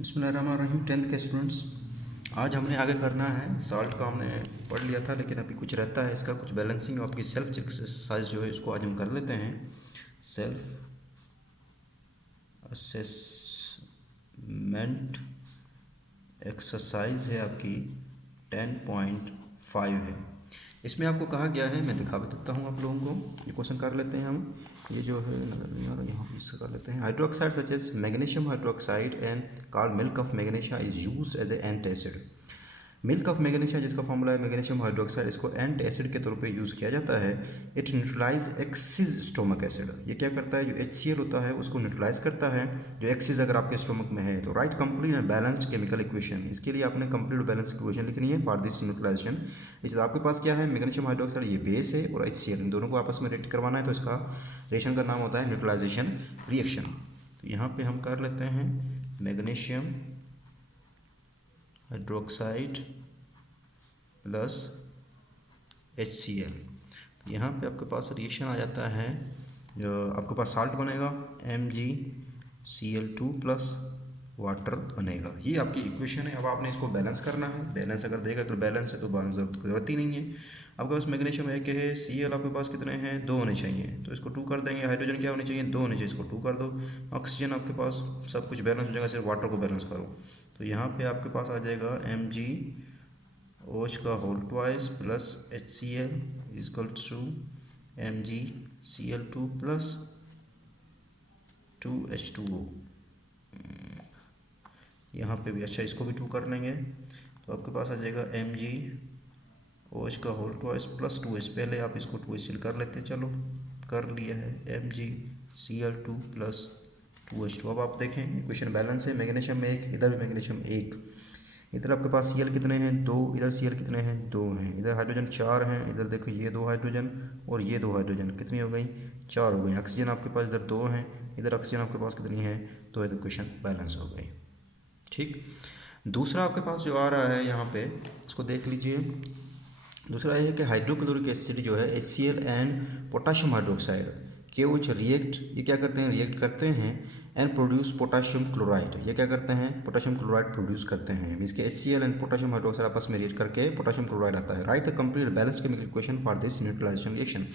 बिस्मिल्लाहिर्रहमानिर्रहीम। 10th के students, आज हमने आगे करना है। साल्ट का हमने पढ़ लिया था, लेकिन अभी कुछ रहता है इसका, कुछ बैलेंसिंग और आपकी सेल्फ एक्सरसाइज जो है इसको आज हम कर लेते हैं। सेल्फ असेसमेंट एक्सरसाइज है आपकी 10.5 है। इसमें आपको कहा गया है, मैं दिखा भी देता हूँ आप लोगों को। ये क्वेश्चन कर लेते हैं हम। ये जो है नजर नहीं आ रहा, यहाँ पे इससे कर लेते हैं। Hydroxide such as magnesium hydroxide and called milk of magnesia is used as a anti acid. Milk of magnesia जिसका फॉर्मूला है मैग्नीशियम हाइड्रोक्साइड, इसको एंटी एसिड के तौर पे यूज़ किया जाता है। It neutralize excess stomach acid. ये क्या करता है, जो HCl होता है उसको न्यूट्रलाइज करता है, जो एक्सिस अगर आपके स्टोमक में है। तो right complete and balanced chemical equation, इसके लिए आपने कंप्लीट बैलेंस इक्वेशन लिखनी है फॉर दिस न्यूट्रलाइजेशन। इस आपके पास क्या है, मैग्नीशियम हाइड्रोक्साइड ये बेस है और HCl, इन दोनों को आपस में रिएक्ट करवाना है, तो इसका रिएक्शन का नाम होता है न्यूट्रलाइजेशन रिएक्शन। तो यहाँ पे हम कर लेते हैं मैग्नीशियम हाइड्रोक्साइड प्लस HCl। यहाँ पे आपके पास रिएक्शन आ जाता है, जो आपके पास साल्ट बनेगा MgCl2 प्लस वाटर बनेगा। ये आपकी इक्वेशन है। अब आपने इसको बैलेंस करना है। बैलेंस अगर देगा तो बैलेंस है, तो बैलेंस जरूरत ही नहीं है। आपके पास मैग्नीशियम एक है, Cl आपके पास कितने हैं, 2 होने चाहिए, तो इसको 2 कर देंगे। हाइड्रोजन क्या होने चाहिए, 2 होने चाहिए, इसको 2 कर दो। ऑक्सीजन आपके पास सब कुछ बैलेंस हो जाएगा, सिर्फ वाटर को बैलेंस करो। तो यहाँ पे आपके पास आ जाएगा MgOH का whole twice plus HCl equal to MgCl2 plus 2H2O। यहाँ पे भी अच्छा, इसको भी 2 कर लेंगे, तो आपके पास आ जाएगा MgOH का होल ट्वाइस प्लस 2H। पहले आप इसको 2HCl कर लेते हैं, चलो कर लिया है MgCl2 प्लस 2H2। अब आप देखें इक्वेशन बैलेंस है। मैग्नीशियम में 1, इधर भी मैग्नीशियम 1, इधर आपके पास Cl कितने हैं, 2, इधर Cl कितने हैं, 2 हैं, इधर हाइड्रोजन 4 हैं, इधर देखो ये 2 हाइड्रोजन और ये 2 हाइड्रोजन, कितनी हो गई, 4 हो गई। ऑक्सीजन आपके पास इधर 2 हैं, इधर ऑक्सीजन आपके पास कितनी है, तो इक्वेशन बैलेंस हो गई। ठीक। दूसरा आपके पास जो आ रहा है यहाँ पे, इसको देख लीजिए। दूसरा ये है कि हाइड्रोक्लोरिक एसिड जो है HCl and potassium hydroxide KOH react, ये क्या करते हैं, रिएक्ट करते हैं एंड प्रोड्यूस पोटाशियम क्लोराइड। ये क्या करते हैं, पोटाशियम क्लोराइड प्रोड्यूस करते हैं। मीन्स के HCl एंड पोटाशियम हाइड्रोक्साइड आपस में रिएक्ट करके पोटाशियम क्लोराइड आता है। Write the complete balance chemical equation for this neutralization reaction.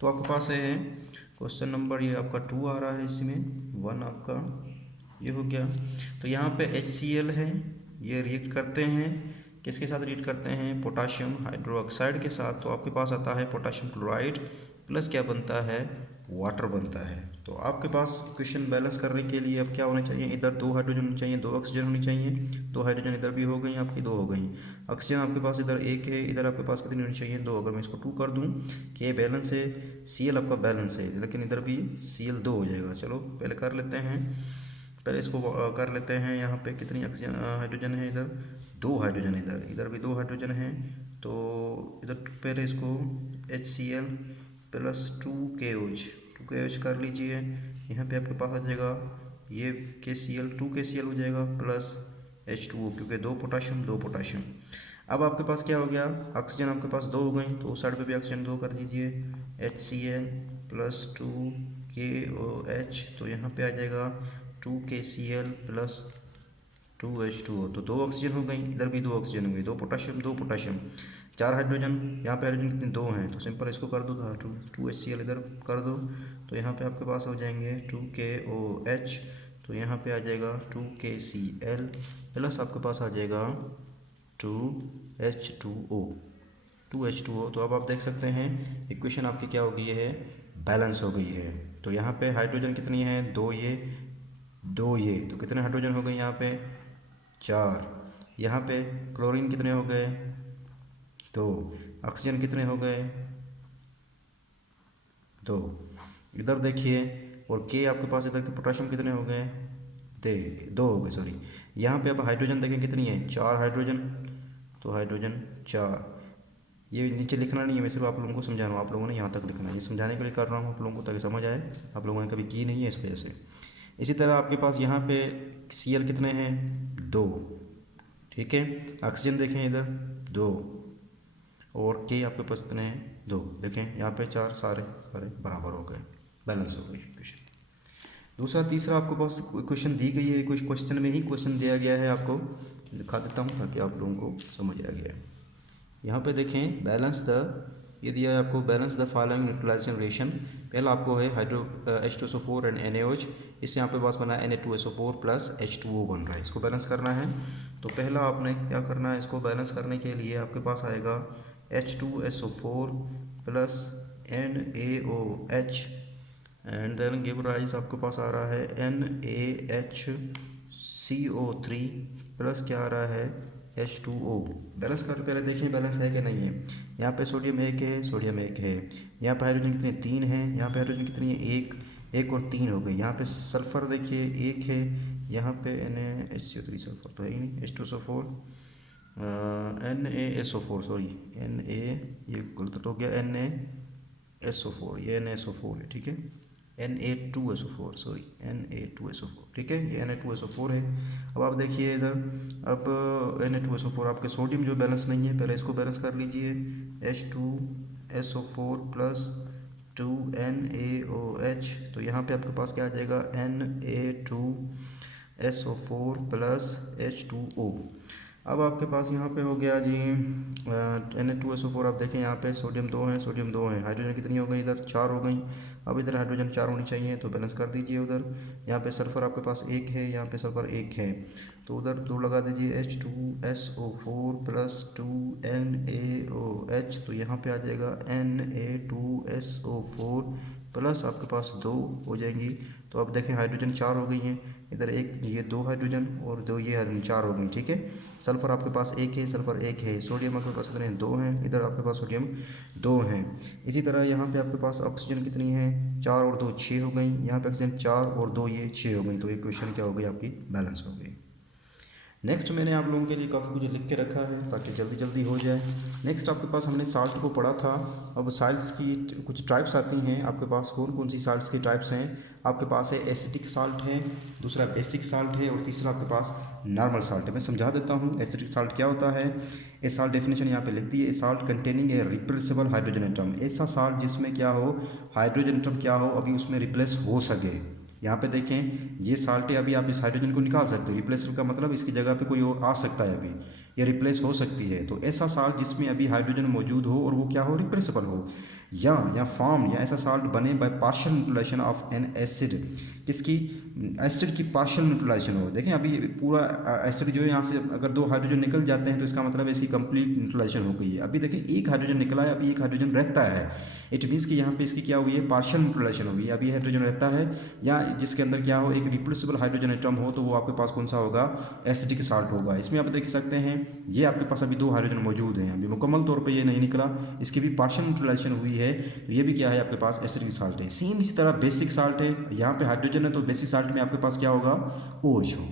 तो आपके पास है क्वेश्चन नंबर, ये आपका 2 आ रहा है, इसमें 1 आपका ये हो गया। तो यहाँ पे HCl है, ये रिएक्ट करते हैं, किसके साथ रिएक्ट करते हैं, पोटाशियम हाइड्रोक्साइड के साथ। तो आपके पास आता है पोटाशियम क्लोराइड प्लस क्या बनता है, वाटर बनता है। तो आपके पास इक्वेशन बैलेंस करने के लिए अब क्या होना चाहिए, इधर 2 हाइड्रोजन होनी चाहिए, 2 ऑक्सीजन होनी चाहिए। 2 हाइड्रोजन इधर भी हो गई आपकी, 2 हो गई। ऑक्सीजन आपके पास इधर 1 है, इधर आपके पास कितनी होनी चाहिए, 2। अगर मैं इसको 2 कर दूँ कि ये बैलेंस है, Cl आपका बैलेंस है, लेकिन इधर भी Cl 2 हो जाएगा। चलो पहले कर लेते हैं, पहले इसको कर लेते हैं। यहाँ पे कितनी ऑक्सीजन हाइड्रोजन है, इधर 2 हाइड्रोजन, इधर भी 2 हाइड्रोजन है। तो इधर पहले इसको HCl प्लस 2KOH कर लीजिए। यहाँ पे आपके पास आ जाएगा ये KCl, 2KCl हो जाएगा प्लस H2O, क्योंकि 2 पोटाशियम 2 पोटाशियम। अब आपके पास क्या हो गया, ऑक्सीजन आपके पास 2 हो गई, तो उस साइड पे भी ऑक्सीजन 2 कर दीजिए। HCl प्लस 2KOH, तो यहाँ पे आ जाएगा 2KCl प्लस 2H2O। तो 2 ऑक्सीजन हो गई, इधर भी 2 ऑक्सीजन हो गई, 2 पोटाशियम 2 पोटाशियम, 4 हाइड्रोजन। यहाँ पे हाइड्रोजन कितने, 2 हैं, तो सिंपल इसको कर दो, 2HCl इधर कर दो। तो यहाँ पे आपके पास हो जाएंगे 2KOH, तो यहाँ पे आ जाएगा 2KCl प्लस आपके पास आ जाएगा 2H2O। तो अब आप देख सकते हैं इक्वेशन आपकी क्या हो गई है, बैलेंस हो गई है। तो यहाँ पे हाइड्रोजन कितनी है, 2 ये 2 ये, तो कितने हाइड्रोजन हो गए यहाँ पे, 4। यहाँ पे क्लोरीन कितने हो गए, 2। ऑक्सीजन कितने हो गए, 2। इधर देखिए, और के आपके पास इधर के पोटाशियम कितने हो गए, 2 हो गए, सॉरी। यहाँ पे अब हाइड्रोजन देखें कितनी है, 4 हाइड्रोजन, तो हाइड्रोजन 4। ये नीचे लिखना नहीं है, मैं सिर्फ आप लोगों को समझा रहा हूँ, आप लोगों ने यहाँ तक लिखना है। ये समझाने के लिए कर रहा हूँ आप लोगों को, ताकि समझ आए। आप लोगों ने कभी की नहीं है इस वजह से। इसी तरह आपके पास यहाँ पे Cl कितने हैं, 2, ठीक है। ऑक्सीजन देखें इधर 2, और के आपके पास कितने हैं, 2। देखें यहाँ पे 4, सारे बराबर हो गए, बैलेंस हो गई इक्वेशन। दूसरा तीसरा आपके पास क्वेश्चन दी गई है, कुछ क्वेश्चन में ही क्वेश्चन दिया गया है, आपको दिखा देता हूँ ताकि आप लोगों को समझ आ गया। यहाँ पे देखें बैलेंस द, ये दिया है आपको balance the following neutralization reaction. पहला आपको है हाइड्रो H2SO4 एंड NaOH, इससे यहाँ पे पास बना है Na2SO4 प्लस H2O बन रहा है, इसको बैलेंस करना है। तो पहला आपने क्या करना है, इसको बैलेंस करने के लिए आपके पास आएगा H2SO4 plus NaOH and then give rise आपके पास आ रहा है NaHCO3 प्लस क्या आ रहा है H2O। बैलेंस कर पहले देखें बैलेंस है कि नहीं है। यहाँ पे सोडियम एक है, सोडियम एक है, यहाँ पे हाइड्रोजन कितने तीन है, यहाँ पे हाइड्रोजन कितनी है एक और तीन हो गई। यहाँ पे सल्फर देखिए एक है, यहाँ पे NaHCO3 सल्फर तो है ही नहीं, H2SO4 NaSO4 सॉरी ये गलत हो गया, NaSO4 ये NaSO4 है, ठीक है, Na2SO4 सॉरी Na2SO4, ठीक है, ये Na2SO4 है। अब आप देखिए इधर, अब Na2SO4 आपके सोडियम जो बैलेंस नहीं है, पहले इसको बैलेंस कर लीजिए, H2SO4 प्लस 2NaOH, तो यहाँ पे आपके पास क्या आ जाएगा Na2SO4 प्लस H2O। अब आपके पास यहाँ पे हो गया जी Na2SO4, आप देखें यहाँ पे सोडियम दो हैं, सोडियम दो हैं, हाइड्रोजन कितनी हो गई इधर चार हो गई। अब इधर हाइड्रोजन चार होनी चाहिए तो बैलेंस कर दीजिए उधर। यहाँ पे सल्फर आपके पास एक है, यहाँ पे सल्फर एक है, तो उधर दो लगा दीजिए H2SO4 प्लस 2NaOH, तो यहाँ पे आ जाएगा Na2SO4 प्लस आपके पास दो हो जाएंगी। तो अब देखें हाइड्रोजन चार हो गई हैं, इधर एक ये दो हाइड्रोजन और दो ये हाइड्रोजन चार हो गई, ठीक है। सल्फर आपके पास एक है, सल्फर एक है, सोडियम आपके पास कितने दो हैं, इधर आपके पास सोडियम दो हैं। इसी तरह यहाँ पे आपके पास ऑक्सीजन कितनी है, चार और दो छः हो गई, यहाँ पे ऑक्सीजन चार और दो ये छः हो गई, तो ये क्वेश्चन क्या हो गई आपकी बैलेंस हो गई। नेक्स्ट मैंने आप लोगों के लिए काफ़ी कुछ लिख के रखा है ताकि जल्दी जल्दी हो जाए। नेक्स्ट आपके पास हमने साल्ट को पढ़ा था, अब साल्ट्स की कुछ टाइप्स आती हैं आपके पास। कौन कौन सी साल्ट्स की टाइप्स हैं आपके पास है, एसिटिक साल्ट है, दूसरा बेसिक साल्ट है और तीसरा आपके पास नॉर्मल साल्ट है। मैं समझा देता हूँ एसिटिक साल्ट क्या होता है। ए साल्ट डेफिनेशन यहाँ पे लिख दी है, a salt containing a replaceable hydrogen atom, ऐसा साल्ट जिसमें क्या हो हाइड्रोजन एटम क्या हो अभी उसमें रिप्लेस हो सके। यहाँ पे देखें ये साल्ट है, अभी आप इस हाइड्रोजन को निकाल सकते हो, रिप्लेस का मतलब इसकी जगह पे कोई और आ सकता है, अभी ये रिप्लेस हो सकती है। तो ऐसा साल्ट जिसमें अभी हाइड्रोजन मौजूद हो और वो क्या हो रिप्लेसेबल हो, या फॉर्म या ऐसा साल्ट बने by partial neutralization of an acid, किसकी एसिड की पार्शियल न्यूट्रलाइजेशन हो। देखें अभी पूरा एसिड जो है यहाँ से अगर दो हाइड्रोजन निकल जाते हैं तो इसका मतलब इसकी कंप्लीट न्यूट्रलाइजेशन हो गई है। अभी देखें एक हाइड्रोजन निकला है, अभी एक हाइड्रोजन रहता है, इट मीन्स कि यहाँ पे इसकी क्या हुई है पार्शियल न्यूट्रलाइजेशन हुई है, अभी हाइड्रोजन रहता है, या जिसके अंदर क्या हो एक रिप्लेसेबल हाइड्रोजन एटम हो तो वो आपके पास कौन सा होगा एसिडिक साल्ट होगा। इसमें आप देख सकते हैं ये आपके पास अभी दो हाइड्रोजन मौजूद हैं, अभी मुकम्मल तौर पर ये नहीं निकला, इसकी भी पार्शियल न्यूट्रलाइजेशन हुई है, तो ये भी क्या है आपके पास एसिडिक साल्ट है। सेम इसी तरह बेसिक साल्ट है, यहाँ पे हाइड्रोजन है तो बेसिक साल्ट में आपके पास क्या होगा OH हो,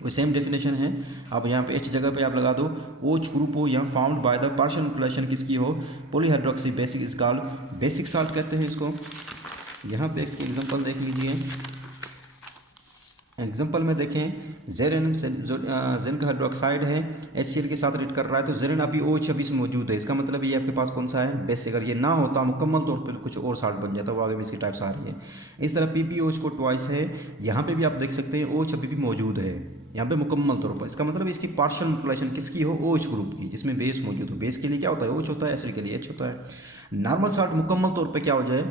वो सेम डेफिनेशन है। अब यहाँ पे H जगह पे आप लगा दो OH ग्रुप हो, यहाँ found by the partial neutralization किसकी हो polyhydroxy basic is called basic salt कहते हैं इसको। यहाँ पे इसके एग्जांपल देख लीजिए, एग्जांपल में देखें जेरेन जिंक हाइड्रोक्साइड है HCl के साथ रिएक्ट कर रहा है, तो जेरेन अभी OH अभी मौजूद है, इसका मतलब ये आपके पास कौन सा है बेसिक। अगर ये ना होता मुकम्मल तौर पर कुछ और साल्ट बन जाता, वो आगे में इसकी टाइप्स आ रही है। इस तरह PPOH को ट्वाइस है, यहाँ पे भी आप देख सकते हैं OH अभी भी मौजूद है यहाँ पे मुकम्मल तौर पर, इसका मतलब इसकी पार्शियल न्यूट्रलाइजेशन किसकी हो OH ग्रुप की, जिसमें बेस मौजूद हो। बेस के लिए क्या होता है OH होता है, एसिड के लिए H होता है। नॉर्मल साल्ट मुकम्मल तौर पर क्या हो जाए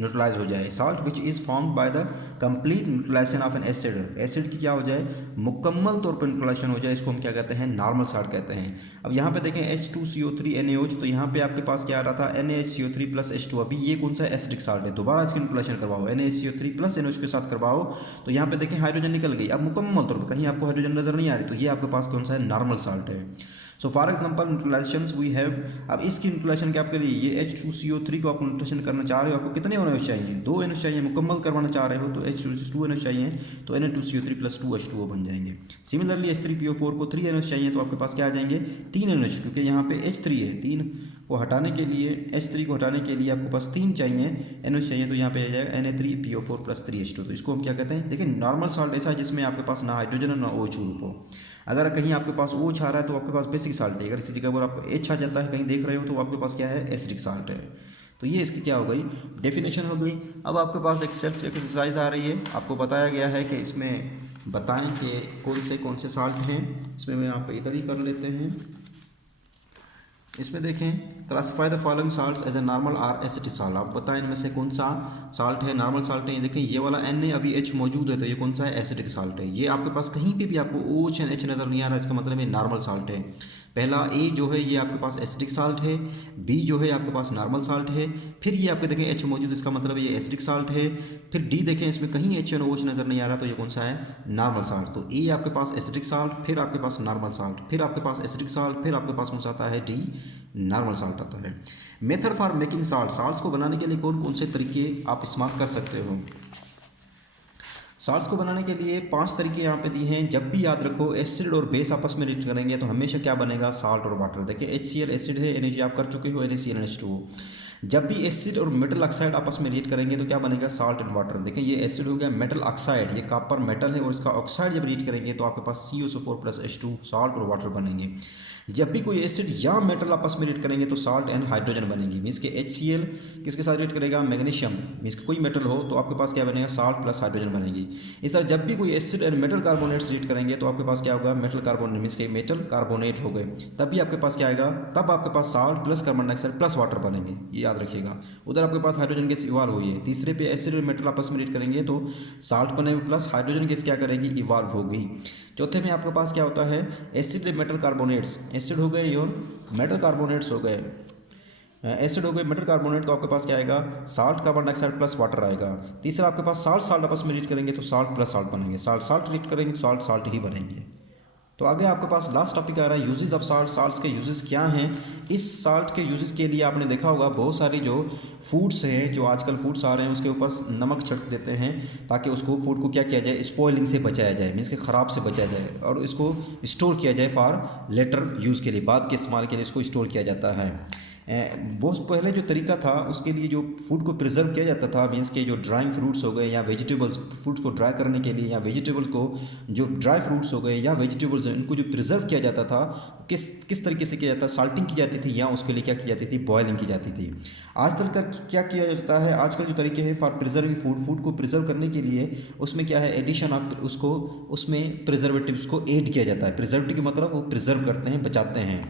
न्यूट्रलाइज हो जाए, salt which is formed by the complete neutralization of an acid, acid की क्या हो जाए मुकम्मल तौर पर न्यूट्रलाइजेशन हो जाए, इसको हम क्या कहते हैं नॉर्मल साल्ट कहते हैं। अब यहाँ पे देखें H2CO3 NaOH, तो यहाँ पे आपके पास क्या आ रहा था NaHCO3 प्लस H2, अभी ये कौन सा एसिडिक साल्ट है, दोबारा इसकी न्यूट्रलाइजेशन करवाओ NaHCO3 प्लस NaOH के साथ करवाओ, तो यहाँ पे देखें हाइड्रोजन निकल गई, अब मुकम्मल तौर पर कहीं आपको हाइड्रोजन नजर नहीं आ रही, तो ये आपके पास कौन सा है नॉर्मल साल्ट है। So for example neutralization we have, अब इसकी न्यूट्रलाइजेशन क्या आपके लिए ये H2CO3 को आप न्यूट्रलाइजेशन करना चाह रहे हो, आपको कितने NaOH चाहिए, दो NaOH चाहिए, मुकम्मल करवाना चाह रहे हो तो H2 NaOH चाहिए, तो Na2CO3 प्लस 2 H2O बन जाएंगे। सिमिलरली H3PO4 को 3 NaOH चाहिए तो आपके पास क्या आ जाएंगे 3 NaOH, क्योंकि यहाँ पे H3 है, 3 को हटाने के लिए H3 को हटाने के लिए आपके पास 3 चाहिए NaOH चाहिए, तो यहाँ पे आ जाएगा Na3PO4 प्लस 3 H2, तो इसको हम क्या कहते हैं। देखिए नॉर्मल साल्ट ऐसा है जिसमें आपके पास ना हाइड्रोजन और ना OH ग्रुप हो। अगर कहीं आपके पास OH आ रहा है तो आपके पास बेसिक साल्ट है, अगर इसी जगह पर आपको H आ जाता है कहीं देख रहे हो तो आपके पास क्या है एसिडिक साल्ट है। तो ये इसकी क्या हो गई, डेफिनेशन हो गई। अब आपके पास एक सेल्फ एक्सरसाइज आ रही है, आपको बताया गया है कि इसमें बताएं कि कौन से साल्ट हैं। इसमें मैं यहाँ पे इधर ही कर लेते हैं। इसमें देखें, classify the following salts as a normal or acidic salt. आप बताएं इनमें से कौन सा साल्ट है नॉर्मल साल्ट है। ये देखें, ये वाला एन है, अभी एच मौजूद है, तो ये कौन सा है, एसिटिक साल्ट है। ये आपके पास कहीं पे भी आपको ओ एच एन एच नज़र नहीं आ रहा, इसका मतलब ये नॉर्मल साल्ट है। पहला ए जो है ये आपके पास एसिडिक साल्ट है, बी जो है आपके पास नॉर्मल साल्ट है, फिर ये आपके देखें एच मौजूद, इसका मतलब ये एसिडिक साल्ट है। फिर डी देखें, इसमें कहीं एच एन ओ एच नज़र नहीं आ रहा, तो ये कौन सा है, नॉर्मल साल्ट। तो ए आपके पास एसिडिक साल्ट, फिर आपके पास नॉर्मल साल्ट, फिर आपके पास एसिडिक साल्ट, फिर आपके पास कौन सा आता है, डी नॉर्मल साल्ट आता है। Method for making salt, salts को बनाने के लिए कौन कौन से तरीके आप इस्तेमाल कर सकते हो। साल्ट्स को बनाने के लिए 5 तरीके यहाँ पे दिए हैं। जब भी याद रखो एसिड और बेस आपस में रिएक्ट करेंगे तो हमेशा क्या बनेगा, साल्ट और वाटर। देखिए HCl एसिड है, NaC आप कर चुके हो, NaClNH2O। जब भी एसिड और मेटल ऑक्साइड आपस में रिएक्ट करेंगे तो क्या बनेगा, साल्ट एंड वाटर। देखिए ये एसिड हो गया, मेटल ऑक्साइड, ये कॉपर मेटल है और इसका ऑक्साइड जब रिएक्ट करेंगे तो आपके पास COSO4+H2 साल्ट और वाटर बनेंगे। जब भी कोई एसिड या मेटल आपस में रिएक्ट करेंगे तो साल्ट एंड हाइड्रोजन बनेंगी। मीन्स के HCl किसके साथ रिएक्ट करेगा, मैग्नीशियम। मीन्स के कोई मेटल हो तो आपके पास क्या बनेगा, साल्ट प्लस हाइड्रोजन बनेगी। इस तरह जब भी कोई acid and metal carbonates react करेंगे तो आपके पास क्या होगा, मेटल कार्बोनेट, मीन्स के मेटल कार्बोनेट हो गए। तभी आपके पास क्या आएगा, तब आपके पास salt plus carbon dioxide plus water बनेंगे, ये याद रखिएगा। उधर आपके पास हाइड्रोजन गैस इवॉल्व हुई है। तीसरे पे एसिड और मेटल आपस में रिएक्ट करेंगे तो साल्ट बनेगा प्लस हाइड्रोजन गैस क्या करेगी, इवॉल्व होगी। चौथे में आपके पास क्या होता है, एसिड मेटल कार्बोनेट्स, एसिड हो गए और मेटल कार्बोनेट्स हो गए, एसिड हो गए मेटल कार्बोनेट, तो आपके पास क्या आएगा, salt carbon dioxide plus water आएगा। तीसरा आपके पास साल्ट साल्ट आपस में रिएक्ट करेंगे तो साल्ट प्लस साल्ट बनेंगे, साल्ट साल्ट रिएक्ट करेंगे तो साल्ट साल्ट ही बनेंगे। तो आगे आपके पास लास्ट टॉपिक आ रहा है यूजेस ऑफ साल्ट। साल्ट्स के यूजेस क्या हैं। इस साल्ट के यूजेस के लिए आपने देखा होगा बहुत सारी जो फूड्स हैं, जो आजकल फूड्स आ रहे हैं उसके ऊपर नमक छिड़क देते हैं ताकि उसको फूड को क्या किया जाए, स्पॉइलिंग से बचाया जाए, मीन्स के ख़राब से बचाया जाए, और इसको स्टोर किया जाए फॉर लेटर यूज़ के लिए, बाद के इस्तेमाल के लिए इसको स्टोर किया जाता है। बहुत पहले जो तरीका था उसके लिए जो फूड को प्रिजर्व किया जाता था, मीन्स के जो ड्राइंग फ्रूट्स हो गए या वेजिटेबल्स, फूड्स को ड्राई करने के लिए, या वेजिटेबल को जो ड्राई फ्रूट्स हो गए या वेजिटेबल्स इनको जो प्रिजर्व किया जाता था, किस तरीके से किया जाता था, साल्टिंग की जाती थी या उसके लिए क्या की जाती थी, बॉयलिंग की जाती थी। आजकल का क्या किया जाता है, आजकल जो तरीके हैं फॉर प्रिजर्विंग फूड, फूड को प्रिजर्व करने के लिए उसमें क्या है, एडिशन ऑफ उसको, उसमें प्रिजर्वेटिव्स को ऐड किया जाता है। प्रिजर्वेटिव का मतलब वो प्रिजर्व करते हैं, बचाते हैं।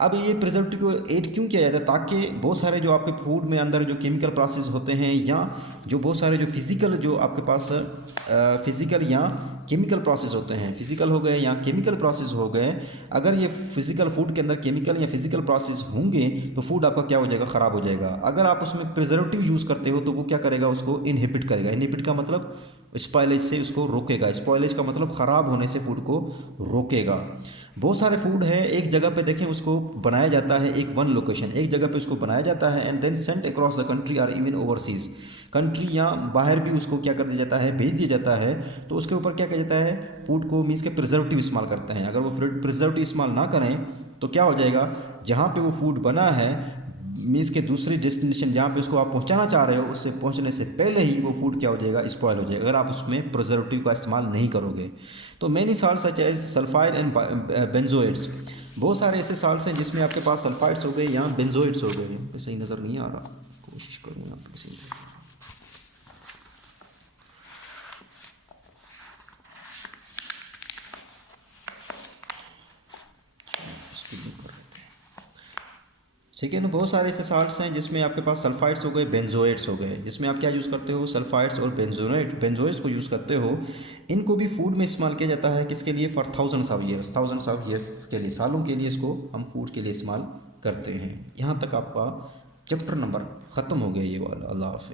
अब ये प्रिजर्वेटिव को ऐड क्यों किया जाता है, ताकि बहुत सारे जो आपके फूड में अंदर जो केमिकल प्रोसेस होते हैं या जो बहुत सारे जो फिज़िकल जो आपके पास फिज़िकल या केमिकल प्रोसेस होते हैं, फिज़िकल हो गए या केमिकल प्रोसेस हो गए, अगर ये फिज़िकल फूड के अंदर केमिकल या फिज़िकल प्रोसेस होंगे तो फूड आपका क्या हो जाएगा, ख़राब हो जाएगा। अगर आप उसमें प्रिजर्वेटिव यूज़ करते हो तो वो क्या करेगा, उसको इनहिबिट करेगा। इनहिबिट का मतलब स्पॉइलेज से उसको रोकेगा, स्पॉइलेज का मतलब ख़राब होने से फूड को रोकेगा। बहुत सारे फूड है एक जगह पे देखें उसको बनाया जाता है, एक वन लोकेशन, एक जगह पे उसको बनाया जाता है and then sent across the country और इवन ओवरसीज़, कंट्री या बाहर भी उसको क्या कर दिया जाता है, भेज दिया जाता है। तो उसके ऊपर क्या किया जाता है, फूड को मीन्स के प्रिजर्वेटिव इस्तेमाल करते हैं। अगर वो प्रिजर्वेटिव इस्तेमाल ना करें तो क्या हो जाएगा, जहाँ पे वो फूड बना है मीन्स के दूसरी डेस्टिनेशन जहाँ पे उसको आप पहुँचाना चाह रहे हो उससे पहुँचने से पहले ही वो फूड क्या हो जाएगा, स्पॉयल हो जाएगा, अगर आप उसमें प्रिजर्वेटिव का इस्तेमाल नहीं करोगे। तो many salt such as sulphide and benzoids, बहुत सारे ऐसे साल्ट्स हैं जिसमें आपके पास सल्फाइड्स हो गए या बेंजोइड्स हो गए। सही नज़र नहीं आ रहा, कोशिश करूँगा आपको सही। ठीक है ना, बहुत सारे ऐसे साल्ट्स हैं जिसमें आपके पास सल्फाइड्स हो गए, बेंजोइड्स हो गए, जिसमें आप क्या यूज़ करते हो, सल्फाइड्स और बेंजोइड्स को यूज़ करते हो। इनको भी फूड में इस्तेमाल किया जाता है, किसके लिए, फॉर थाउजेंड्स ऑफ ईयर्स के लिए, सालों के लिए इसको हम फूड के लिए इस्तेमाल करते हैं। यहाँ तक आपका चैप्टर नंबर ख़त्म हो गया ये वाला। अल्लाह हाफ़िज़।